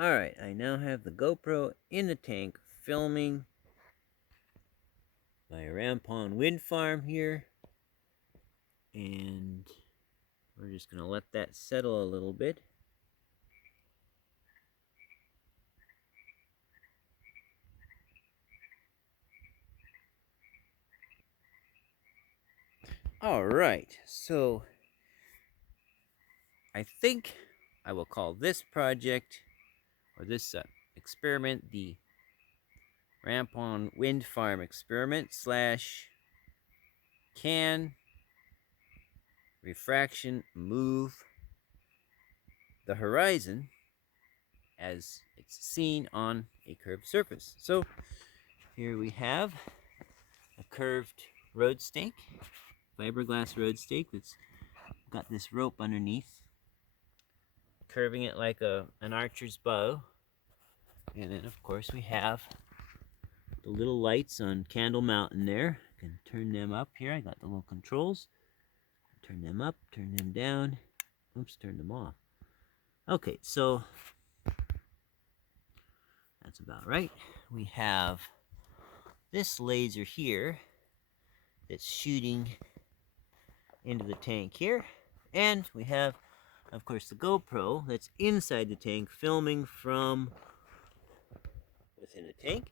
Alright, I now have the GoPro in the tank filming my Rampion wind farm here. And we're just going to let that settle a little bit. Alright, so I think I will call this project, or this experiment, the Rampion wind farm experiment slash can refraction move the horizon as it's seen on a curved surface. So here we have a curved road stake, fiberglass road stake that's got this rope underneath, curving it like an archer's bow. And then of course we have the little lights on Candle Mountain there. I can turn them up here. I got the little controls. Turn them up, turn them down. Oops, turn them off. Okay, so that's about right. We have this laser here that's shooting into the tank here. And we have, of course, the GoPro that's inside the tank filming from within the tank.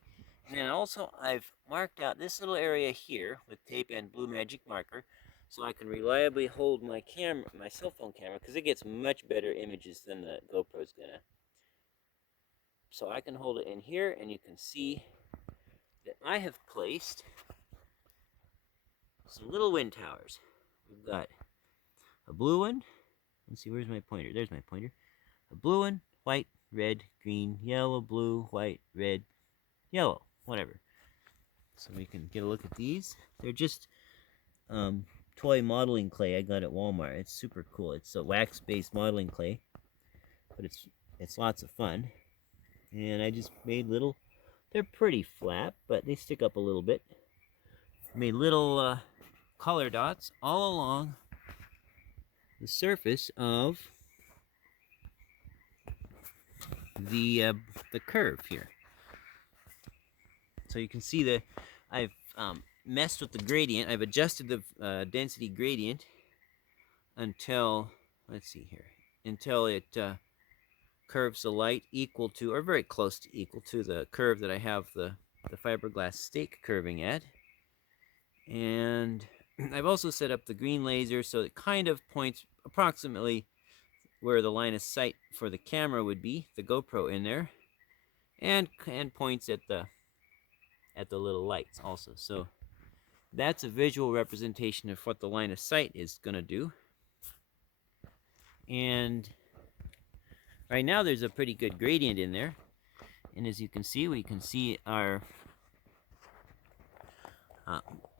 And then also I've marked out this little area here with tape and blue magic marker so I can reliably hold my camera, my cell phone camera, because it gets much better images than the GoPro's gonna. So I can hold it in here and you can see that I have placed some little wind towers. We've got a blue one. Let's see, where's my pointer? There's my pointer. A blue one, white, red, green, yellow, blue, white, red, yellow, whatever. So we can get a look at these. They're just toy modeling clay I got at Walmart. It's super cool. It's a wax-based modeling clay, but it's lots of fun. And I just made little. They're pretty flat, but they stick up a little bit. Made little color dots all along the surface of the curve here. So you can see that I've messed with the gradient. I've adjusted the density gradient until, let's see here, until it curves the light equal to, or very close to equal to, the curve that I have the fiberglass stake curving at. And I've also set up the green laser so it kind of points approximately where the line of sight for the camera would be, the GoPro in there, and points at the little lights also. So that's a visual representation of what the line of sight is going to do. And right now there's a pretty good gradient in there. And as you can see, we can see our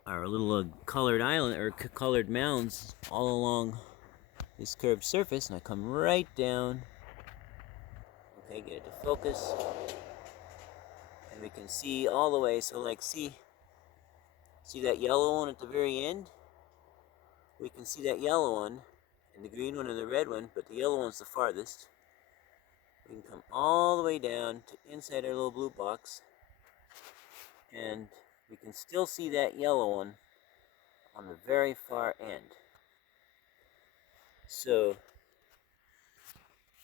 little colored island, or colored mounds, all along this curved surface. And I come right down. Okay, get it to focus. And we can see all the way. So like, see that yellow one at the very end? We can see that yellow one, and the green one and the red one, but the yellow one's the farthest. We can come all the way down to inside our little blue box, and we can still see that yellow one on the very far end. So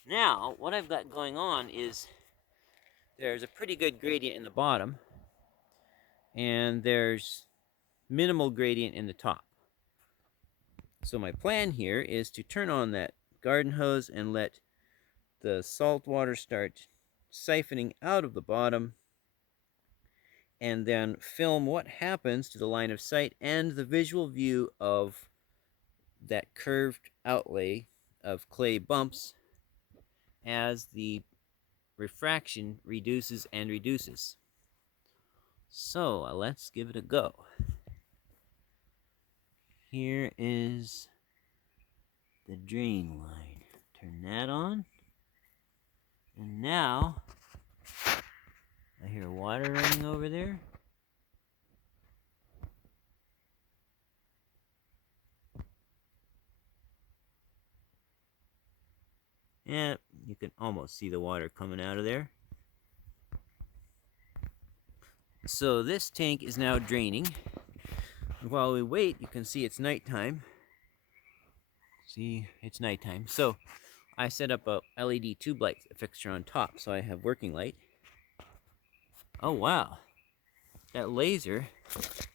now what I've got going on is there's a pretty good gradient in the bottom, and there's minimal gradient in the top. So my plan here is to turn on that garden hose and let the salt water start siphoning out of the bottom, and then film what happens to the line of sight and the visual view of that curved outlay of clay bumps as the refraction reduces and reduces. So let's give it a go. Here is the drain line. Turn that on. And now I hear water running over there. Yeah, You can almost see the water coming out of there. So this tank is now draining. And while we wait, you can see it's nighttime. See, it's nighttime. So I set up a LED tube light fixture on top, so I have working light. Oh wow, that laser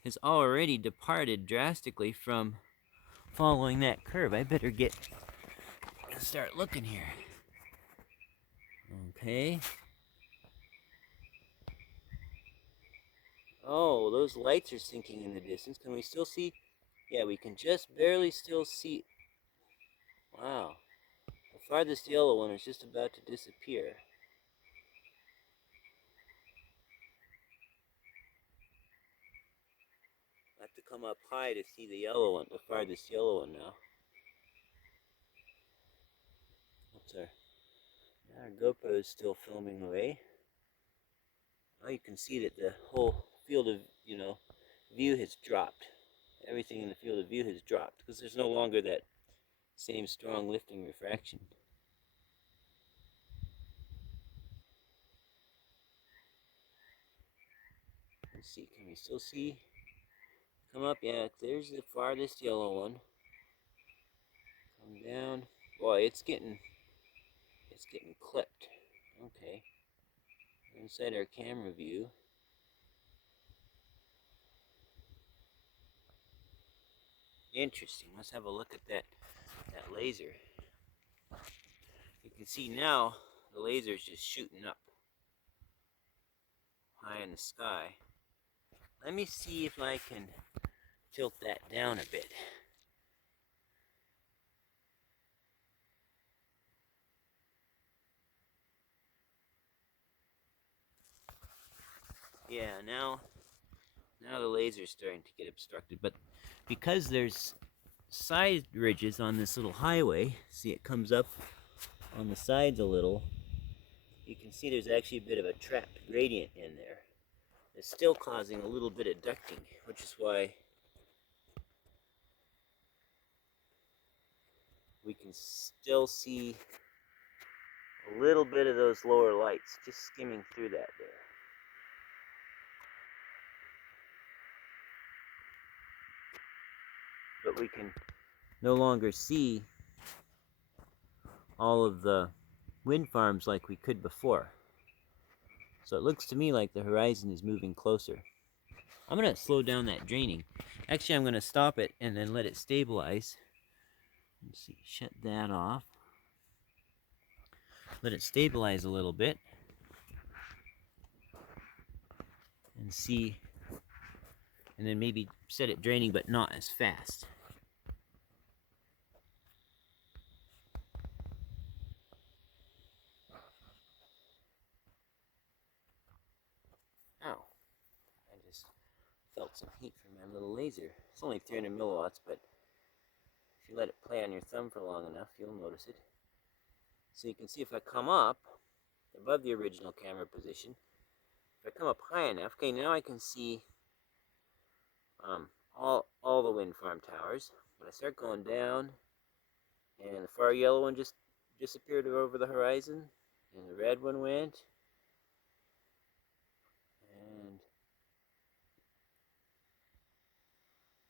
has already departed drastically from following that curve. I better start looking here. Okay. Oh, those lights are sinking in the distance. Can we still see? Yeah, we can just barely still see. Wow. The farthest yellow one is just about to disappear. I have to come up high to see the yellow one, the farthest yellow one now. What's our GoPro is still filming away. Now you can see that the whole field of, view has dropped. Everything in the field of view has dropped because there's no longer that same strong lifting refraction. Let's see, can we still see? Come up, yeah, there's the farthest yellow one. Come down. Boy, it's getting clipped. Okay. Inside our camera view. Interesting. Let's have a look at that laser. You can see now the laser is just shooting up high in the sky. Let me see if I can tilt that down a bit. Yeah, now the laser is starting to get obstructed, but because there's side ridges on this little highway, see it comes up on the sides a little, you can see there's actually a bit of a trapped gradient in there. It's still causing a little bit of ducting, which is why we can still see a little bit of those lower lights just skimming through that there. But we can no longer see all of the wind farms like we could before. So it looks to me like the horizon is moving closer. I'm going to slow down that draining. Actually, I'm going to stop it and then let it stabilize. Let's see, shut that off. Let it stabilize a little bit. And see, and then maybe set it draining but not as fast. Ow. I just felt some heat from my little laser. It's only 300 milliwatts, but if you let it play on your thumb for long enough, you'll notice it. So you can see if I come up above the original camera position, if I come up high enough, okay, now I can see all the wind farm towers. When I start going down, and the far yellow one just disappeared over the horizon, and the red one went, and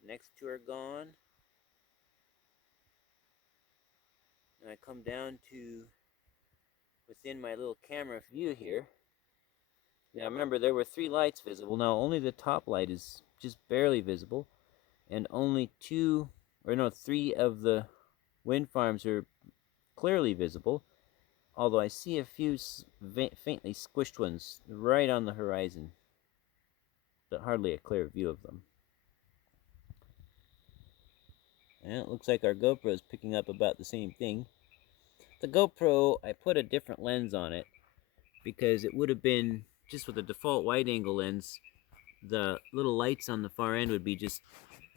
the next two are gone. And I come down to within my little camera view here. Now remember, there were 3 lights visible. Now only the top light is just barely visible, and only 3 of the wind farms are clearly visible, although I see a few faintly squished ones right on the horizon, but hardly a clear view of them. And it looks like our GoPro is picking up about the same thing. The GoPro, I put a different lens on it because it would have been, just with a default wide angle lens, the little lights on the far end would be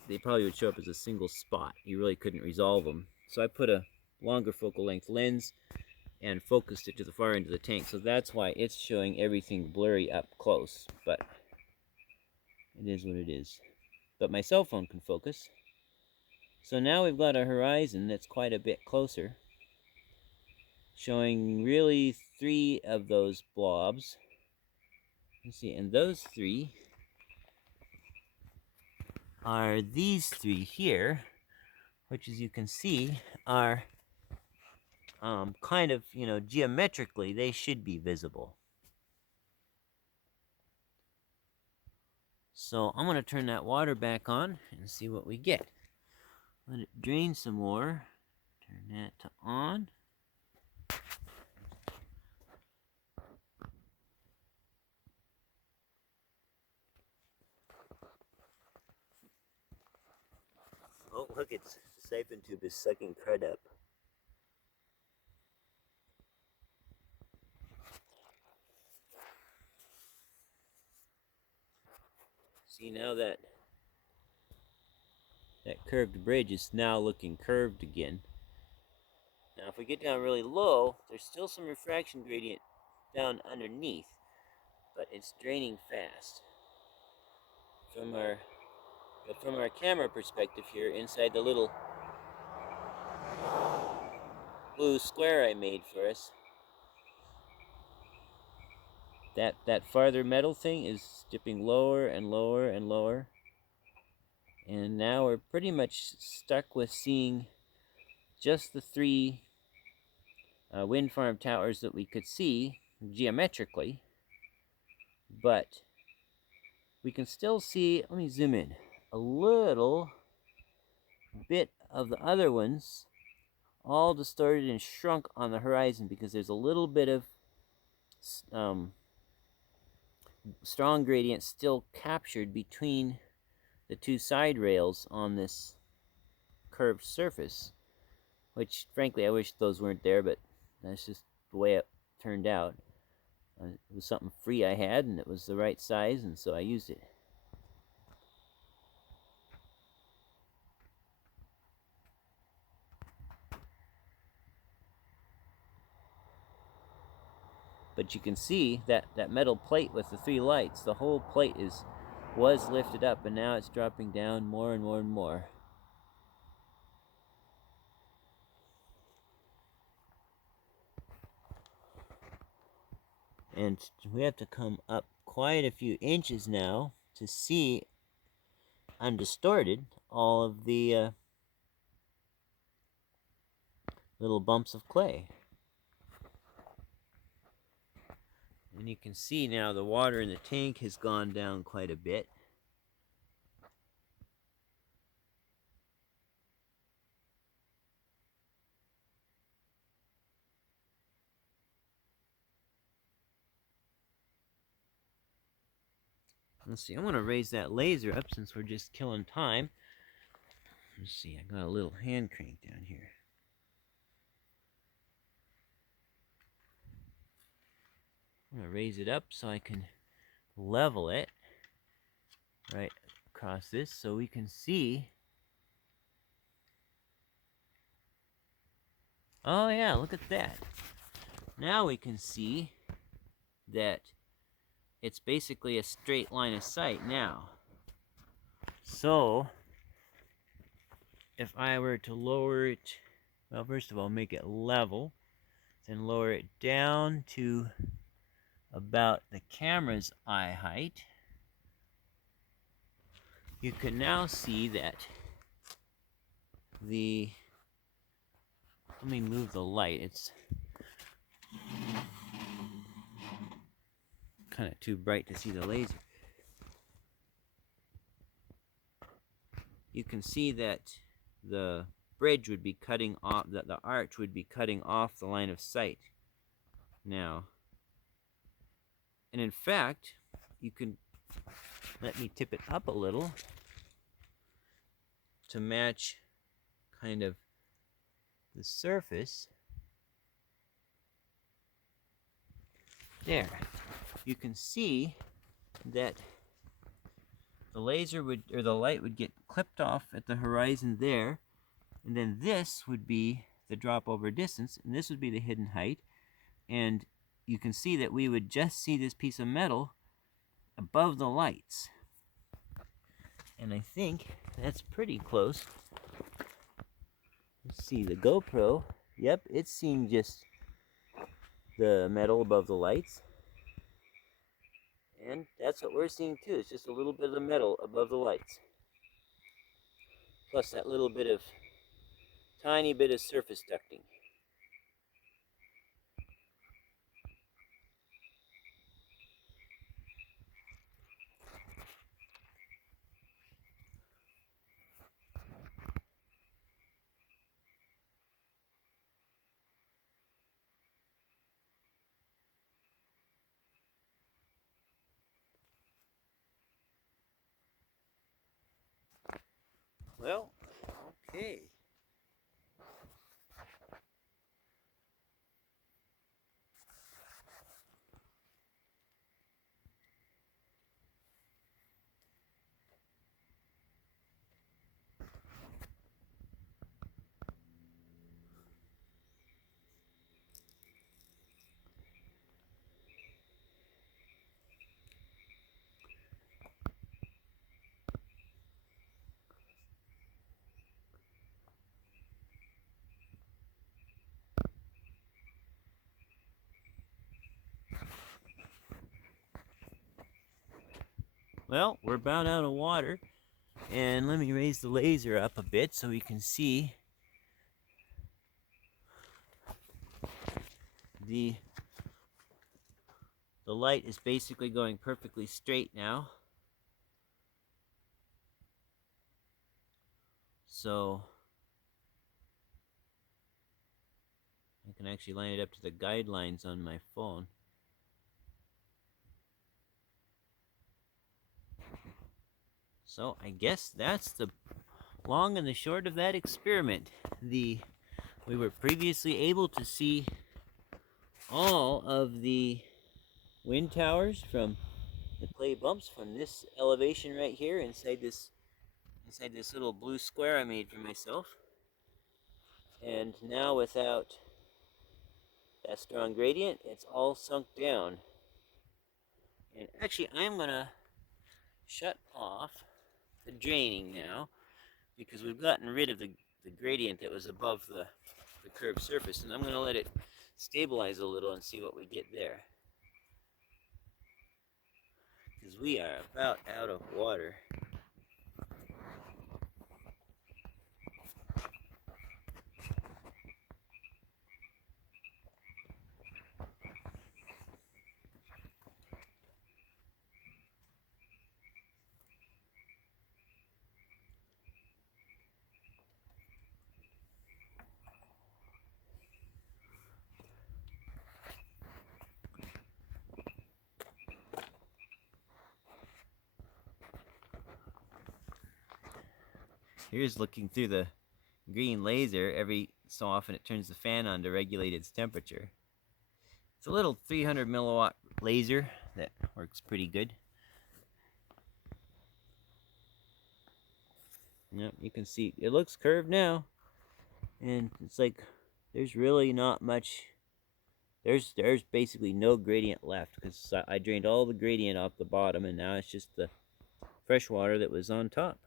they probably would show up as a single spot. You really couldn't resolve them. So I put a longer focal length lens and focused it to the far end of the tank. So that's why it's showing everything blurry up close. But it is what it is. But my cell phone can focus. So now we've got a horizon that's quite a bit closer. showing really 3 of those blobs. You see, and those 3 are these 3 here, which, as you can see, are kind of, geometrically, they should be visible. So I'm going to turn that water back on and see what we get. Let it drain some more. Turn that to on. Oh, look, it's the siphon tube is sucking crud up. See, now that curved bridge is now looking curved again. Now, if we get down really low, there's still some refraction gradient down underneath, but it's draining fast. From our camera perspective here, inside the little blue square I made for us, that farther metal thing is dipping lower and lower and lower. And now we're pretty much stuck with seeing just the 3 wind farm towers that we could see geometrically, but we can still see, let me zoom in, a little bit of the other ones all distorted and shrunk on the horizon because there's a little bit of strong gradient still captured between the 2 side rails on this curved surface, which frankly I wish those weren't there, but that's just the way it turned out. It was something free I had, and it was the right size, and so I used it. But you can see that metal plate with the 3 lights, the whole plate was lifted up, and now it's dropping down more and more and more. And we have to come up quite a few inches now to see undistorted all of the little bumps of clay. And you can see now the water in the tank has gone down quite a bit. Let's see, I want to raise that laser up since we're just killing time. Let's see, I got a little hand crank down here. I'm going to raise it up so I can level it right across this so we can see. Oh yeah, look at that. Now we can see that it's basically a straight line of sight now. So if I were to lower it, well, first of all, make it level, then lower it down to about the camera's eye height, you can now see that let me move the light, it's kind of too bright to see the laser. You can see that the bridge would be cutting off, that the arch would be cutting off the line of sight now. And in fact, you can let me tip it up a little to match kind of the surface. There. You can see that the laser would, or the light would get clipped off at the horizon there, and then this would be the drop over distance, and this would be the hidden height, and you can see that we would just see this piece of metal above the lights. And I think that's pretty close. Let's see, the GoPro, yep, it's seeing just the metal above the lights. And that's what we're seeing too. It's just a little bit of the metal above the lights. Plus that little bit of, tiny bit of surface ducting. Well, okay. Well, we're about out of water, and let me raise the laser up a bit so we can see the light is basically going perfectly straight now. So I can actually line it up to the guidelines on my phone. So I guess that's the long and the short of that experiment. We were previously able to see all of the wind towers from the clay bumps from this elevation right here inside this little blue square I made for myself. And now without that strong gradient, it's all sunk down. And actually I'm gonna shut off the draining now, because we've gotten rid of the gradient that was above the curved surface, and I'm going to let it stabilize a little and see what we get there, because we are about out of water. Here's looking through the green laser. Every so often it turns the fan on to regulate its temperature. It's a little 300 milliwatt laser that works pretty good. Yep, you can see it looks curved now, and it's like there's really not much. There's basically no gradient left, because I drained all the gradient off the bottom, and now it's just the fresh water that was on top.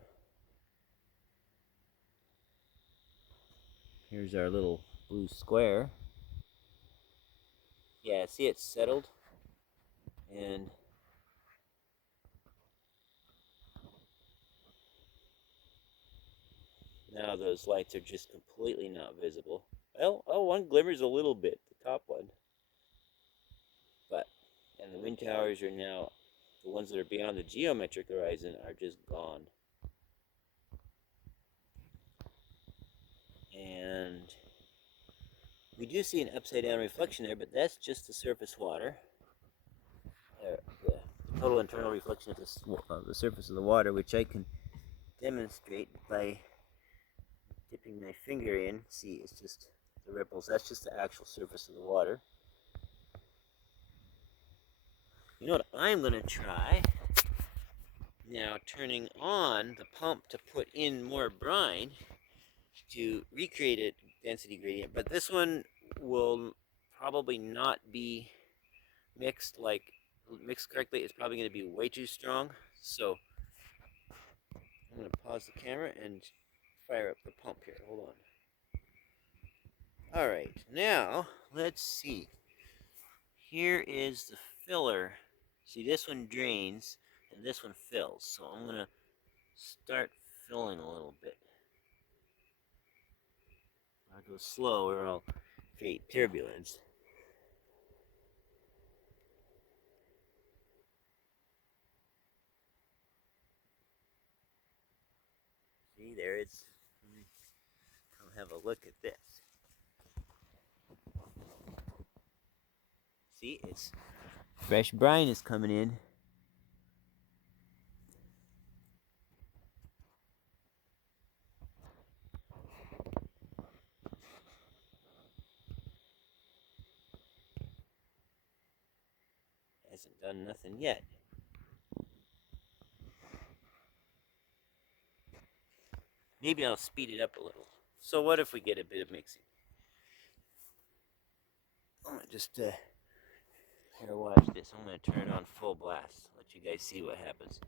Here's our little blue square. Yeah, see, it's settled, and now those lights are just completely not visible. Well, oh, one glimmers a little bit, the top one. But, and the wind towers are now, the ones that are beyond the geometric horizon are just gone. And we do see an upside down reflection there, but that's just the surface water. The total internal reflection of the surface of the water, which I can demonstrate by dipping my finger in. See, it's just the ripples. That's just the actual surface of the water. You know what I'm going to try? Now turning on the pump to put in more brine to recreate a density gradient, but this one will probably not be mixed correctly. It's probably going to be way too strong. So I'm going to pause the camera and fire up the pump here. Hold on. Alright, now let's see. here is the filler. See, this one drains and this one fills. So I'm going to start filling a little bit. I'll go slow or I'll create turbulence. See, there it's. Come have a look at this. See, it's fresh brine is coming in. Hasn't done nothing yet. Maybe I'll speed it up a little. So what if we get a bit of mixing? I'm gonna just here, watch this. I'm gonna turn it on full blast. Let you guys see what happens.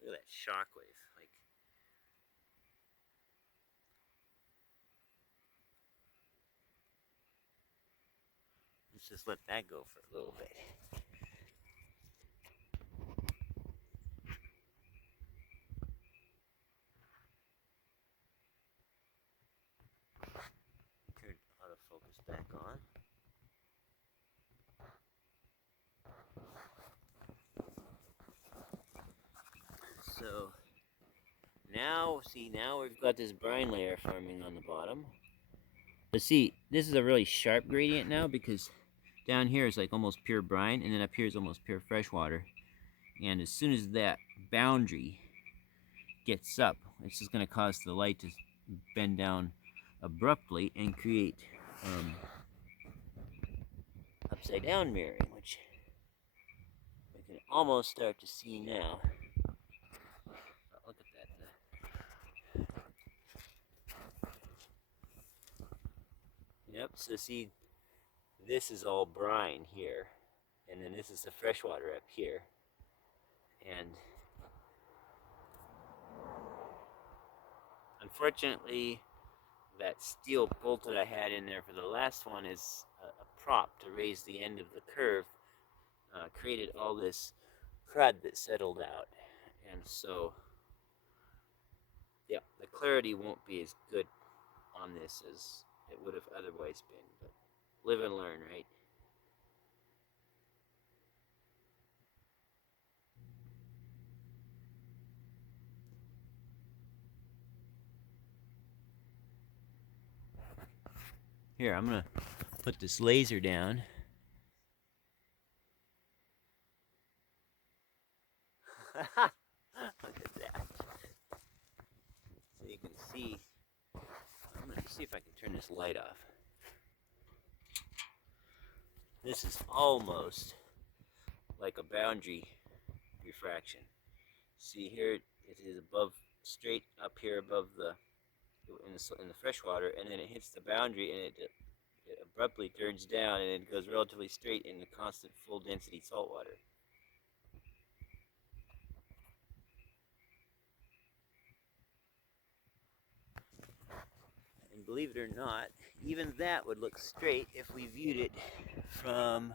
Look at that shockwave. Like, let's just let that go for a little bit. Turn autofocus back on. So now, see, now we've got this brine layer forming on the bottom. But see, this is a really sharp gradient now because down here is like almost pure brine, and then up here is almost pure freshwater. And as soon as that boundary gets up, it's just going to cause the light to bend down abruptly and create upside down mirroring, which we can almost start to see now. Look at that. Yep, so see, this is all brine here, and then this is the freshwater up here. And unfortunately, that steel bolt that I had in there for the last one is a prop to raise the end of the curve, created all this crud that settled out. And so, yeah, the clarity won't be as good on this as it would have otherwise been. But live and learn, right? Here, I'm going to put this laser down. Look at that. So you can see, I'm going to see if I can turn this light off. This is almost like a boundary refraction. See here, it is above, straight up here above in the freshwater, and then it hits the boundary and it abruptly turns down and it goes relatively straight in the constant full density saltwater. And believe it or not, even that would look straight if we viewed it from,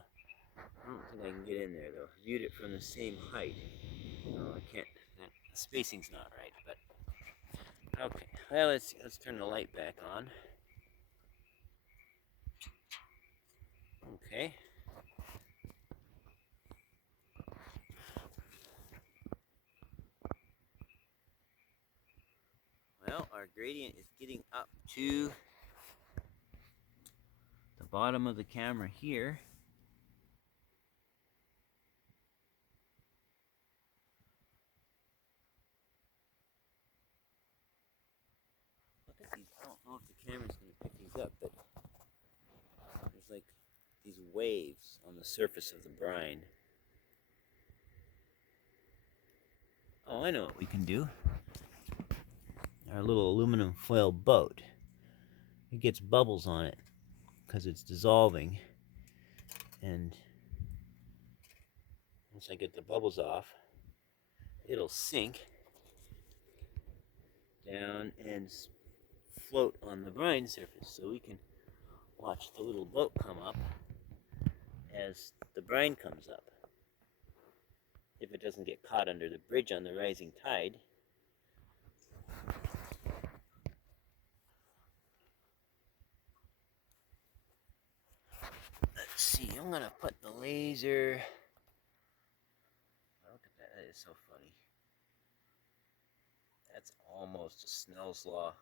I don't think I can get in there though, viewed it from the same height. No, I can't, the spacing's not right, but okay. Well, let's turn the light back on. Okay. Well, our gradient is getting up to the bottom of the camera here. Look at these. I don't know if the camera's going to pick these up, but there's like these waves on the surface of the brine. Oh, I know what we can do. Our little aluminum foil boat. It gets bubbles on it because it's dissolving. And once I get the bubbles off, it'll sink down and float on the brine surface, so we can watch the little boat come up as the brine comes up. If it doesn't get caught under the bridge on the rising tide. Let's see, I'm gonna put the laser. Look at that, that is so funny. That's almost a Snell's law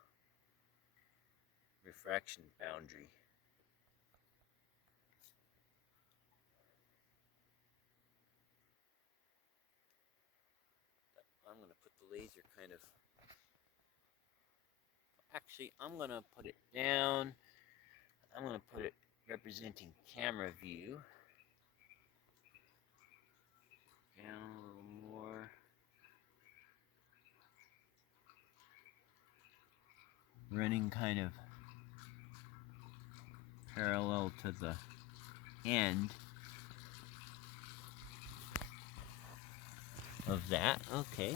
refraction boundary. I'm gonna put the laser kind of, actually I'm gonna put it down. I'm gonna put it representing camera view. Down a little more. Running kind of parallel to the end of that. Okay,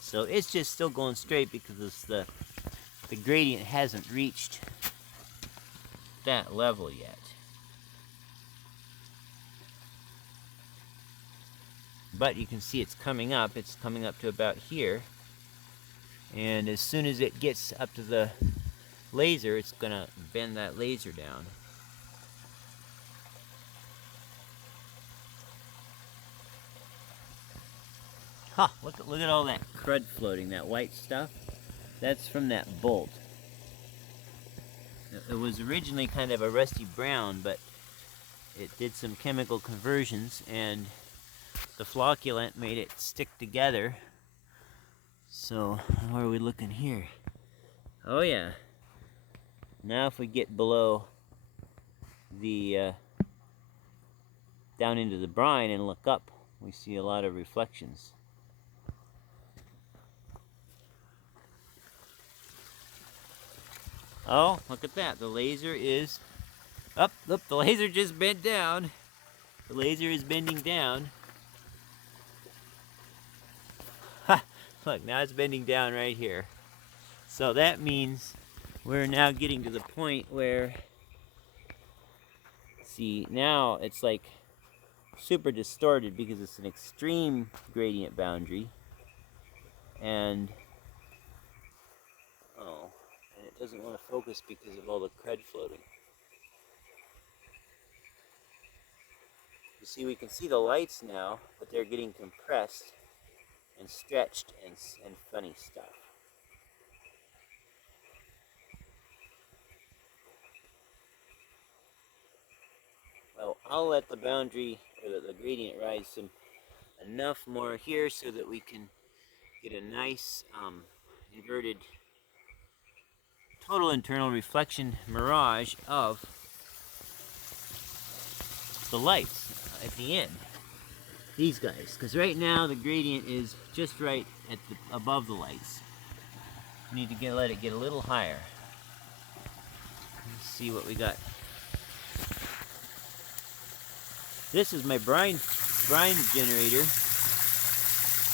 so it's just still going straight because it's the gradient hasn't reached that level yet. But you can see it's coming up. It's coming up to about here. And as soon as it gets up to the laser, it's going to bend that laser down. Huh, look at all that crud floating, that white stuff. That's from that bolt. It was originally kind of a rusty brown, but it did some chemical conversions, and the flocculant made it stick together. So, where are we looking here? Oh yeah. Now if we get below the, down into the brine and look up, we see a lot of reflections. Oh, look at that. The laser is up. Look, the laser just bent down. The laser is bending down. Ha! Look, now it's bending down right here. So that means we're now getting to the point where, see, now it's like super distorted because it's an extreme gradient boundary. And it doesn't want to focus because of all the crud floating. You see, we can see the lights now, but they're getting compressed and stretched and funny stuff. Well, I'll let the boundary, or the gradient rise enough more here so that we can get a nice inverted total internal reflection mirage of the lights at the end. These guys, because right now the gradient is just right at above the lights. We need to let it get a little higher. Let's see what we got. This is my brine generator.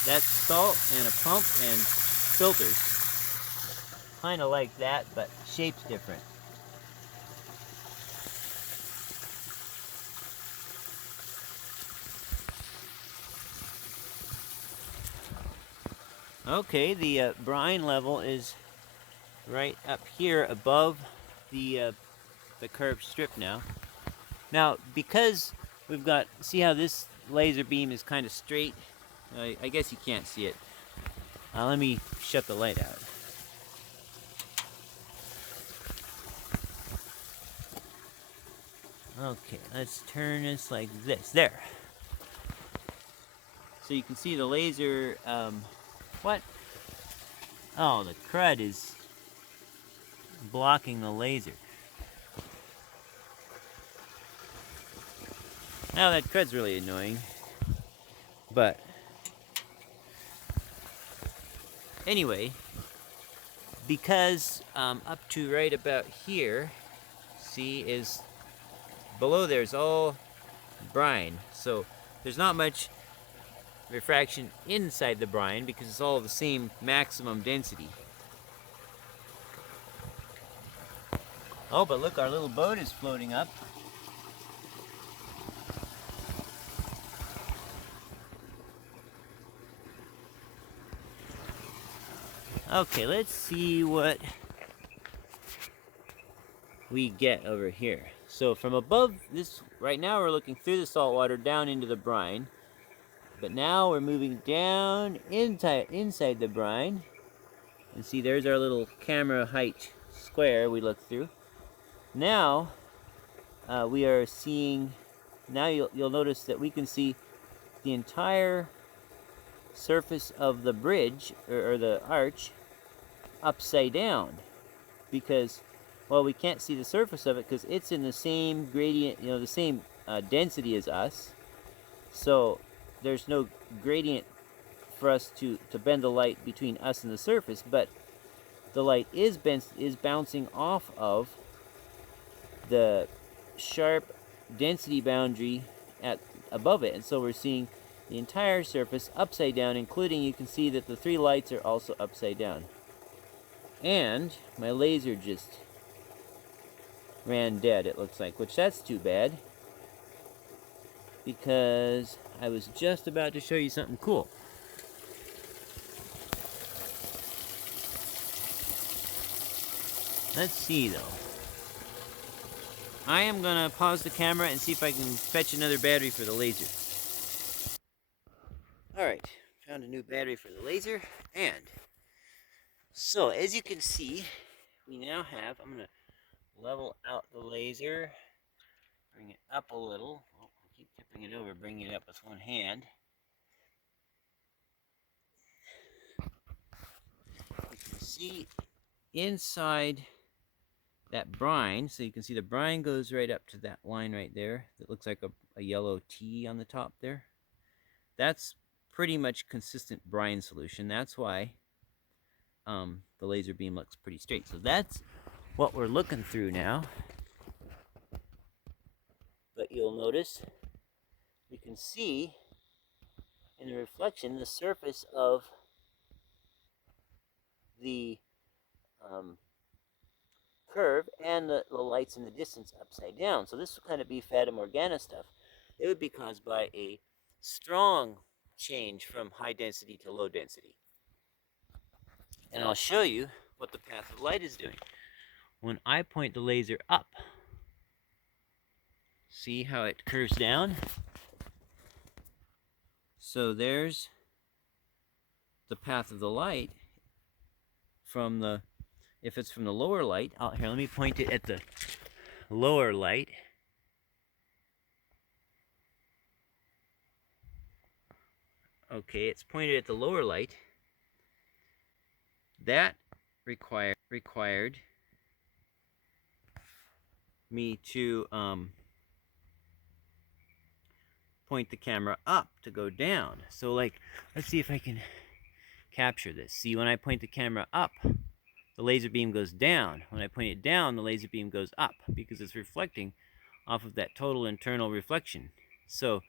That's salt and a pump and filters. Kind of like that, but shape's different. Okay, the brine level is right up here above the curved strip now. Now, because we've got, see how this laser beam is kind of straight? I guess you can't see it. Let me shut the light out. Okay, let's turn this like this. There. So you can see the laser, what? Oh, the crud is blocking the laser. Now that crud's really annoying. But anyway, because up to right about here, see, is below there's all brine. So there's not much refraction inside the brine because it's all the same maximum density. Oh, but look, our little boat is floating up. Okay, let's see what we get over here. So from above this, right now we're looking through the salt water down into the brine. But now we're moving down inside the brine. And see, there's our little camera height square we looked through. Now, we are seeing, now you'll notice that we can see the entire surface of the bridge, or the arch, upside down. Because, well, we can't see the surface of it because it's in the same gradient, the same density as us. So, there's no gradient for us to bend the light between us and the surface, but the light is bouncing off of the sharp density boundary above it, and so we're seeing the entire surface upside down, including, you can see that the 3 lights are also upside down. And my laser just ran dead, it looks like, which that's too bad, because I was just about to show you something cool. Let's see, though. I am gonna pause the camera and see if I can fetch another battery for the laser. Alright, found a new battery for the laser, and so as you can see, we now have, I'm gonna level out the laser, bring it up a little. Oh, I keep tipping it over, bringing it up with one hand. You can see inside that brine, so you can see the brine goes right up to that line right there. That looks like a yellow T on the top there. That's pretty much consistent brine solution. That's why the laser beam looks pretty straight. So that's what we're looking through now. But you'll notice we can see in the reflection the surface of the curve and the lights in the distance upside down. So this would kind of be Fata Morgana stuff. It would be caused by a strong change from high density to low density. And I'll show you what the path of light is doing. When I point the laser up, see how it curves down? So there's the path of the light from the, if it's from the lower light, here, let me point it at the lower light. Okay, it's pointed at the lower light. That required me to point the camera up to go down. So, like, let's see if I can capture this. See, when I point the camera up, the laser beam goes down. When I point it down, the laser beam goes up, because it's reflecting off of that total internal reflection. So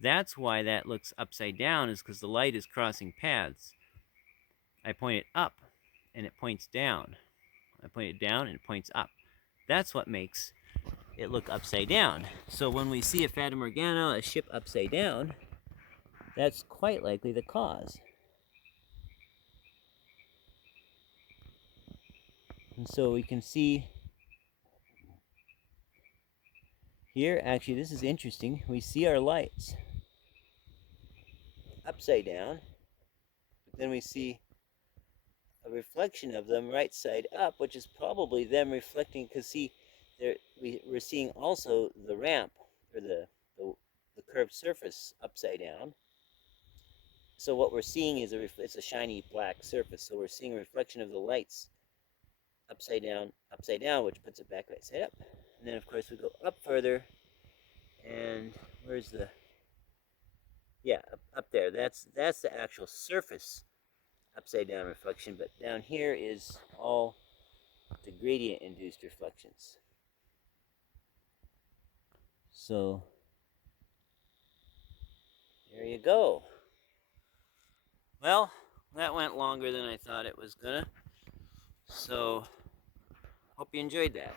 that's why that looks upside down, is because the light is crossing paths. I point it up and it points down. I point it down and it points up. That's what makes it look upside down. So when we see a Fata Morgana, a ship upside down, that's quite likely the cause. And so we can see here, actually this is interesting, we see our lights upside down, but then we see a reflection of them right side up, which is probably them reflecting, because see, we're seeing also the ramp, or the curved surface upside down. So what we're seeing is it's a shiny black surface, so we're seeing a reflection of the lights upside down, which puts it back right side up. And then of course we go up further, and where's the, yeah, up there, that's the actual surface upside down reflection, but down here is all the gradient induced reflections. So there you go. Well, that went longer than I thought it was gonna, so hope you enjoyed that.